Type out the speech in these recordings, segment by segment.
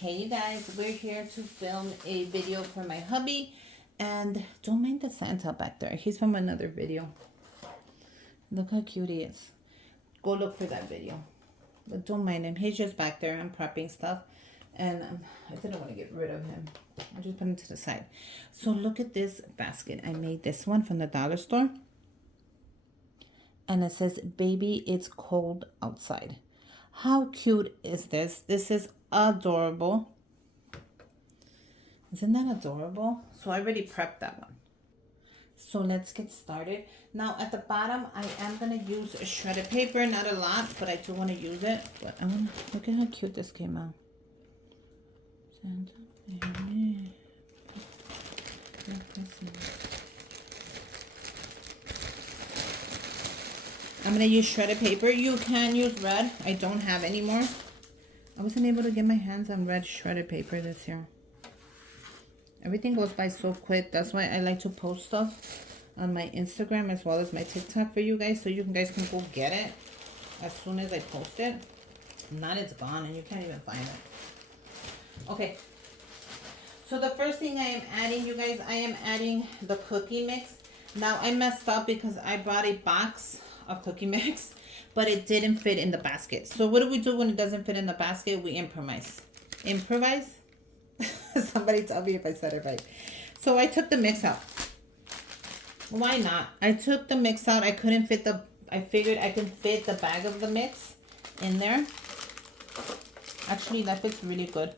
Hey guys, we're here to film a video for my hubby, and don't mind the Santa back there. He's from another video. Look how cute he is. Go look for that video. But don't mind him. He's just back there. I'm prepping stuff, and I didn't want to get rid of him. I just put him to the side. So look at this basket. I made this one from the dollar store, and it says, "Baby, it's cold outside." How cute is this? This is adorable. Isn't that adorable? So I already prepped that one. So let's get started. Now at the bottom, I am going to use a shredded paper. Not a lot, but I do want to use it. But I want to look at how cute this came out. I'm going to use shredded paper. You can use red. I don't have any more. I wasn't able to get my hands on red shredded paper this year. Everything goes by so quick. That's why I like to post stuff on my Instagram as well as my TikTok for you guys, so you guys can go get it as soon as I post it. If not, it's gone and you can't even find it. Okay. So the first thing I am adding, you guys, I am adding the cookie mix. Now I messed up because I bought a box of cookie mix, but it didn't fit in the basket. So what do we do when it doesn't fit in the basket? We improvise. Improvise? Somebody tell me if I said it right. So I took the mix out. Why not? I took the mix out. I couldn't fit the, I figured I can fit the bag of the mix in there. Actually, that fits really good.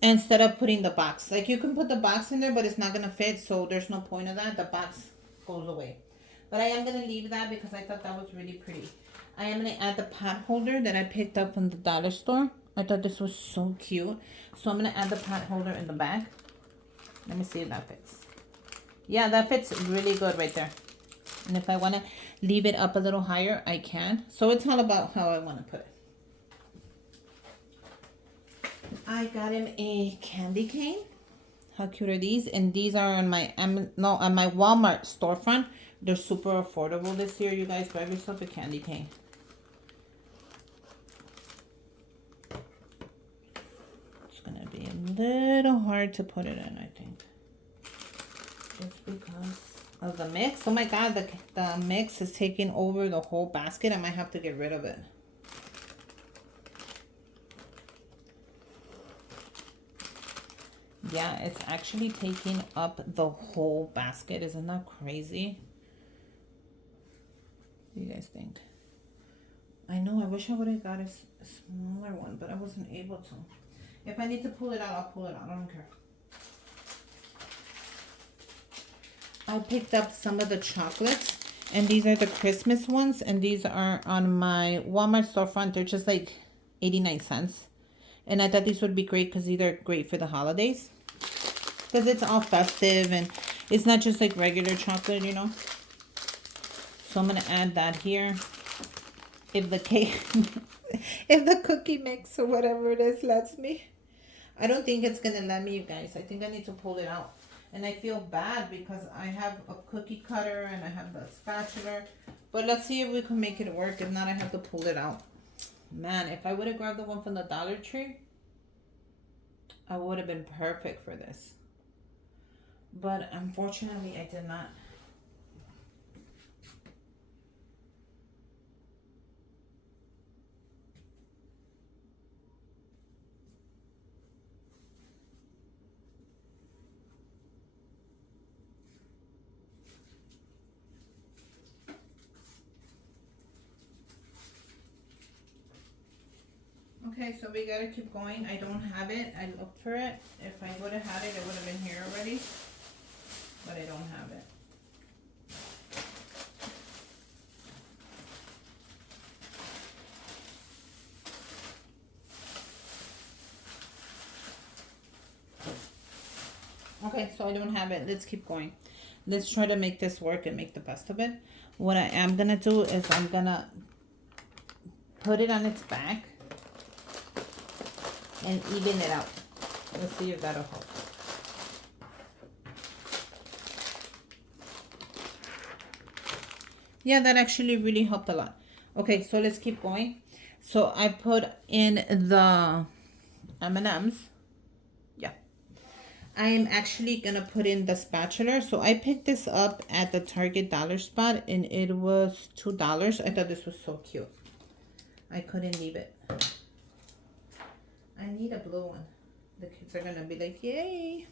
Instead of putting the box. Like you can put the box in there, but it's not going to fit. So there's no point of that. The box goes away. But I am going to leave that because I thought that was really pretty. I am going to add the pot holder that I picked up from the dollar store. I thought this was so cute. So I'm going to add the pot holder in the back. Let me see if that fits. Yeah, that fits really good right there. And if I want to leave it up a little higher, I can. So it's all about how I want to put it. I got him a candy cane. How cute are these? And these are on my on my Walmart storefront. They're super affordable this year, you guys. Buy yourself a candy cane. It's gonna be a little hard to put it in, I think. Just because of the mix. Oh my god, the mix is taking over the whole basket. I might have to get rid of it. Yeah, it's actually taking up the whole basket. Isn't that crazy? What do you guys think? I know, I wish I would have got a smaller one, but I wasn't able to. If I need to pull it out, I'll pull it out. I don't care. I picked up some of the chocolates, and these are the Christmas ones, and these are on my Walmart storefront. They're just like 89 cents. And I thought these would be great because these are great for the holidays. Because it's all festive and it's not just like regular chocolate, you know. So I'm going to add that here. If the cake, if the cookie mix or whatever it is lets me. I don't think it's going to let me, you guys. I think I need to pull it out. And I feel bad because I have a cookie cutter and I have the spatula. But let's see if we can make it work. If not, I have to pull it out. Man, if I would have grabbed the one from the Dollar Tree, I would have been perfect for this. But unfortunately, I did not. Okay, so we gotta keep going. I don't have it. I looked for it. If I would have had it, it would have been here already. But I don't have it. Okay, so I don't have it. Let's keep going. Let's try to make this work and make the best of it. What I am gonna do is I'm gonna put it on its back and even it out. Let's see if that'll help. Yeah, that actually really helped a lot. Okay, so let's keep going. So I put in the M&Ms. Yeah. I am actually gonna put in the spatula. So I picked this up at the Target dollar spot and it was $2. I thought this was so cute. I couldn't leave it. I need a blue one. The kids are gonna be like, yay.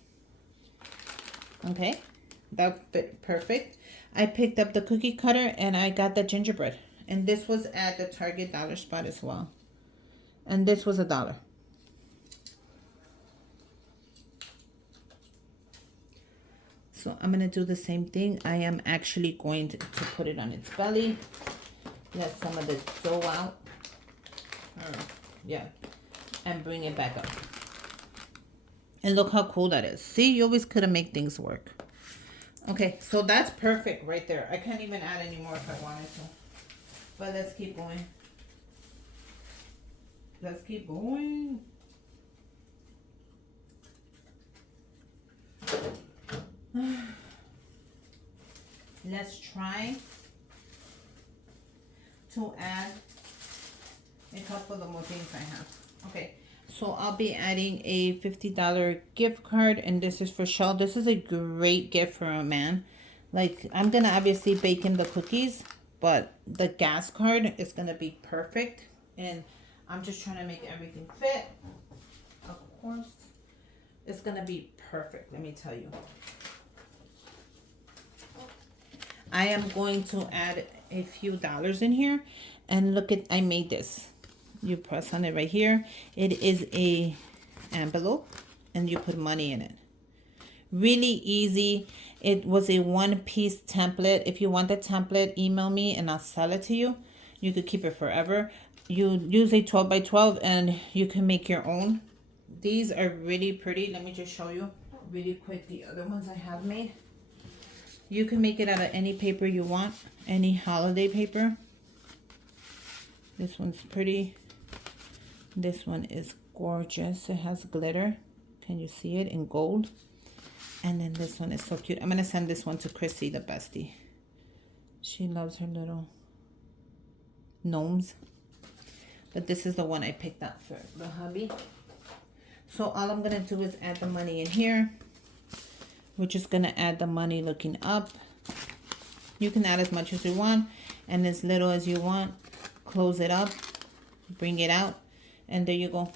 Okay, that fit perfect. I picked up the cookie cutter and I got the gingerbread. And this was at the Target dollar spot as well. And this was $1. So I'm going to do the same thing. I am actually going to put it on its belly. Let some of the dough out. Yeah. And bring it back up. And look how cool that is. See, you always could have made things work. Okay, so that's perfect right there. I can't even add any more if I wanted to. But let's keep going. Let's keep going. Let's try to add a couple of more things I have. Okay, so I'll be adding a $50 gift card, and this is for Shell. This is a great gift for a man. Like, I'm gonna obviously bake in the cookies, but the gas card is gonna be perfect, and I'm just trying to make everything fit. Of course, it's gonna be perfect, let me tell you. I am going to add a few dollars in here, and look at, I made this. You press on it right here. It is a envelope, and you put money in it. Really easy. It was a one-piece template. If you want the template, email me and I'll sell it to you. You could keep it forever. You use a 12 by 12 and you can make your own. These are really pretty. Let me just show you really quick the other ones I have made. You can make it out of any paper you want, any holiday paper. This one's pretty. This one is gorgeous. It has glitter. Can you see it in gold? And then this one is so cute. I'm gonna send this one to Chrissy, the bestie. She loves her little gnomes. But this is the one I picked up for the hubby. So all I'm gonna do is add the money in here. We're just gonna add the money looking up. You can add as much as you want and as little as you want. Close it up, bring it out, and there you go.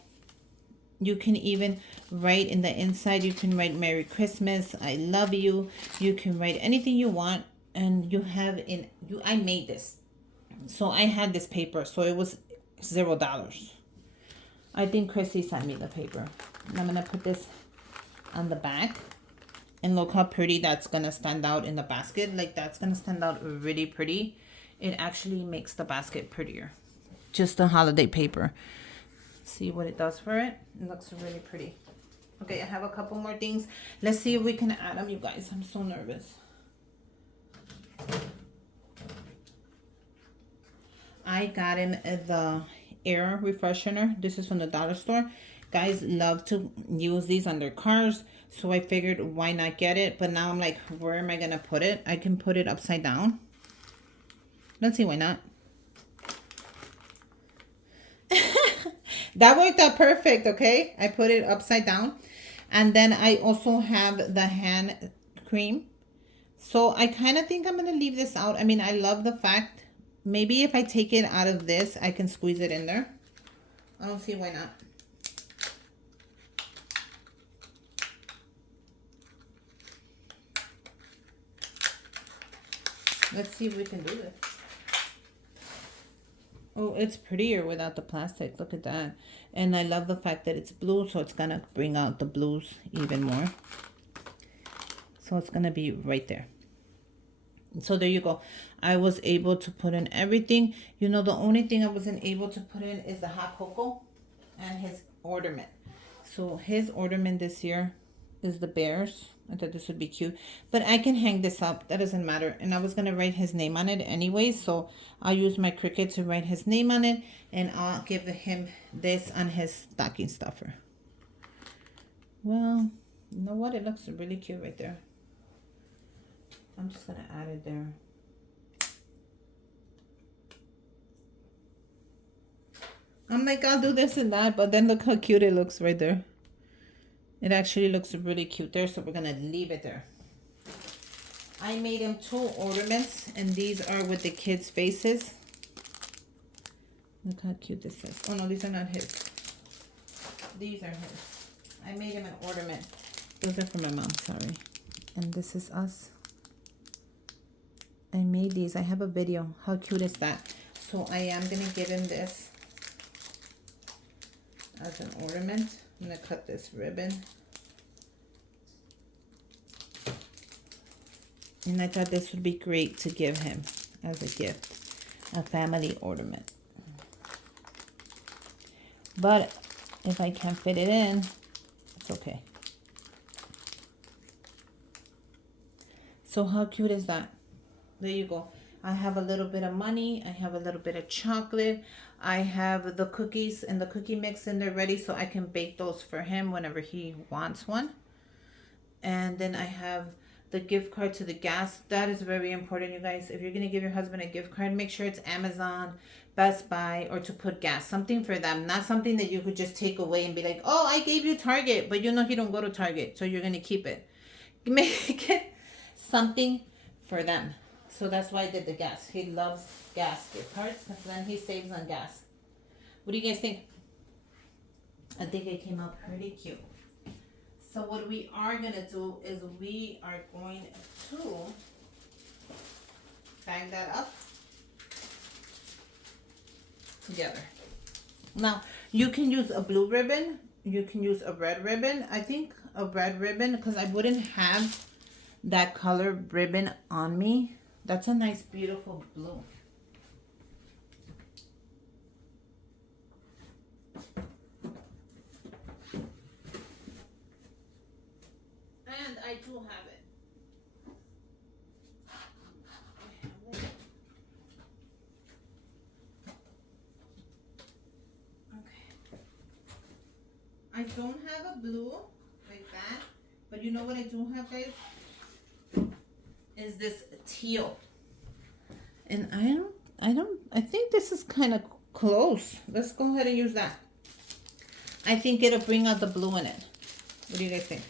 You can even write in the inside, you can write Merry Christmas, I love you. You can write anything you want, and you have in you. I made this, so I had this paper, so it was $0. I think Chrissy sent me the paper. And I'm gonna put this on the back. And look how pretty that's gonna stand out in the basket. Like, that's gonna stand out really pretty. It actually makes the basket prettier. Just the holiday paper. See what it does for it? It looks really pretty. Okay, I have a couple more things. Let's see if we can add them, you guys. I'm so nervous. I got him the air refreshener. This is from the dollar store. Guys love to use these on their cars, so I figured why not get it. But now I'm like, where am I gonna put it? I can put it upside down. Let's see, why not? That worked out perfect. Okay, I put it upside down, and then I also have the hand cream. So I kind of think I'm gonna leave this out. I mean, I love the fact, maybe if I take it out of this, I can squeeze it in there. I don't see why not. Let's see if we can do this. Oh, it's prettier without the plastic. Look at that. And I love the fact that it's blue, so it's gonna bring out the blues even more. So it's gonna be right there. So there you go. I was able to put in everything. You know, the only thing I wasn't able to put in is the hot cocoa and his ornament. So his ornament this year is the bears. I thought this would be cute, but I can hang this up. That doesn't matter. And I was going to write his name on it anyway, so I'll use my Cricut to write his name on it, and I'll give him this on his stocking stuffer. Well, you know what? It looks really cute right there. I'm just going to add it there. I'm like, I'll do this and that, but then look how cute it looks right there. It actually looks really cute there, so we're gonna leave it there. I made him 2 ornaments, and these are with the kids' faces. Look how cute this is. Oh no, these are not his. These are his. I made him an ornament. Those are for my mom, sorry. And this is us. I made these. I have a video. How cute is that? So I am gonna give him this as an ornament. I'm gonna cut this ribbon. And I thought this would be great to give him as a gift, a family ornament. But if I can't fit it in, it's okay. So how cute is that? There you go. I have a little bit of money. I have a little bit of chocolate. I have the cookies and the cookie mix in there ready, so I can bake those for him whenever he wants one. And then I have the gift card to the gas. That is very important, you guys. If you're going to give your husband a gift card, make sure it's Amazon, Best Buy, or to put gas. Something for them. Not something that you could just take away and be like, oh, I gave you Target, but you know he don't go to Target, so you're going to keep it. Make it something for them. So that's why I did the gas. He loves gas gift cards because then he saves on gas. What do you guys think? I think it came out pretty cute. So what we are going to do is we are going to bag that up together. Now, you can use a blue ribbon. You can use a red ribbon. I think a red ribbon because I wouldn't have that color ribbon on me. That's a nice, beautiful blue. And I do have it. Okay. I don't have a blue like that, but you know what I do have, guys? Is this teal. And I think this is kind of close. Let's go ahead and use that. I think it'll bring out the blue in it. What do you guys think?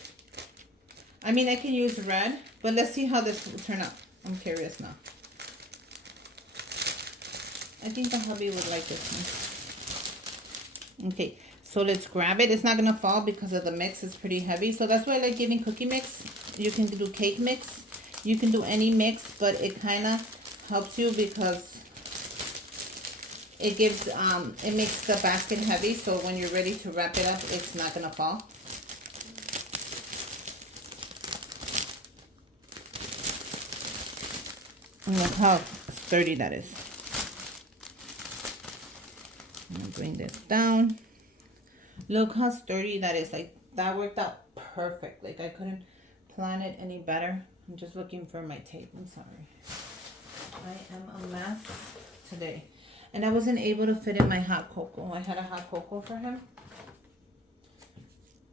I mean, I can use red, but let's see how this will turn out. I'm curious now. I think the hubby would like this one. Okay, so let's grab it. It's not going to fall because of the mix. It's pretty heavy. So that's why I like giving cookie mix. You can do cake mix. You can do any mix, but it kind of helps you because it gives, it makes the basket heavy. So when you're ready to wrap it up, it's not going to fall. And look how sturdy that is. I'm going to bring this down. Look how sturdy that is. Like, that worked out perfect. Like, I couldn't plan it any better. I'm just looking for my tape. I'm sorry. I am a mess today. And I wasn't able to fit in my hot cocoa. I had a hot cocoa for him.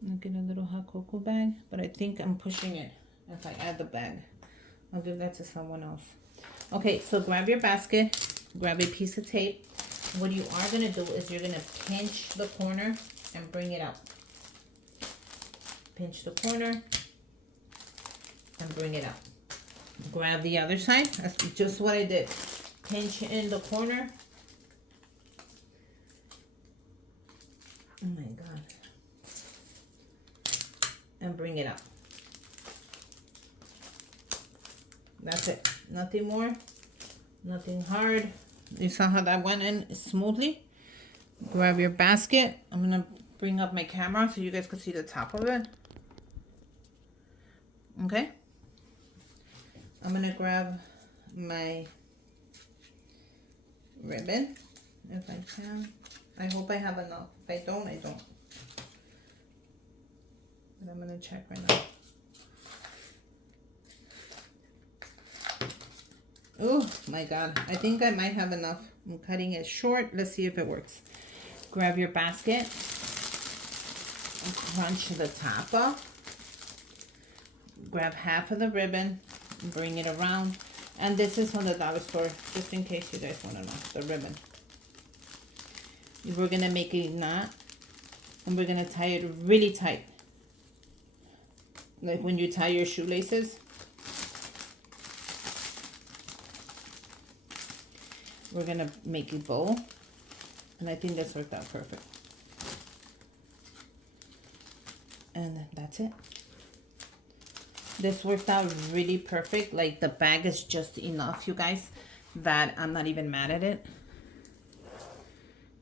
I'll get a little hot cocoa bag. But I think I'm pushing it if I add the bag. I'll give that to someone else. Okay, so grab your basket. Grab a piece of tape. What you are going to do is you're going to pinch the corner and bring it out. Pinch the corner and bring it out. Grab the other side. That's just what I did. Pinch in the corner. Oh my God. And bring it out. That's it. Nothing more. Nothing hard. You saw how that went in smoothly. Grab your basket. I'm going to bring up my camera so you guys can see the top of it. Okay. I'm going to grab my ribbon if I can. I hope I have enough. If I don't, I don't. But I'm going to check right now. Oh my God. I think I might have enough. I'm cutting it short. Let's see if it works. Grab your basket. And crunch the top off. Grab half of the ribbon. Bring it around. And this is from the dollar store. Just in case you guys want to know. The ribbon. we're gonna make a knot and we're gonna tie it really tight. Like when you tie your shoelaces. We're gonna make a bow. And I think this worked out perfect. And that's it. This worked out really perfect. Like the bag is just enough, you guys, that I'm not even mad at it.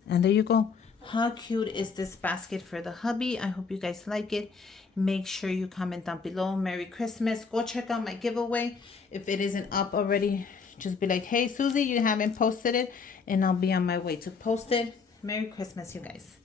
And there you go. How cute is this basket for the hubby? I hope you guys like it. Make sure you comment down below. Merry Christmas. Go check out my giveaway. If it isn't up already, just be like, hey, Susie, you haven't posted it. And I'll be on my way to post it. Merry Christmas, you guys.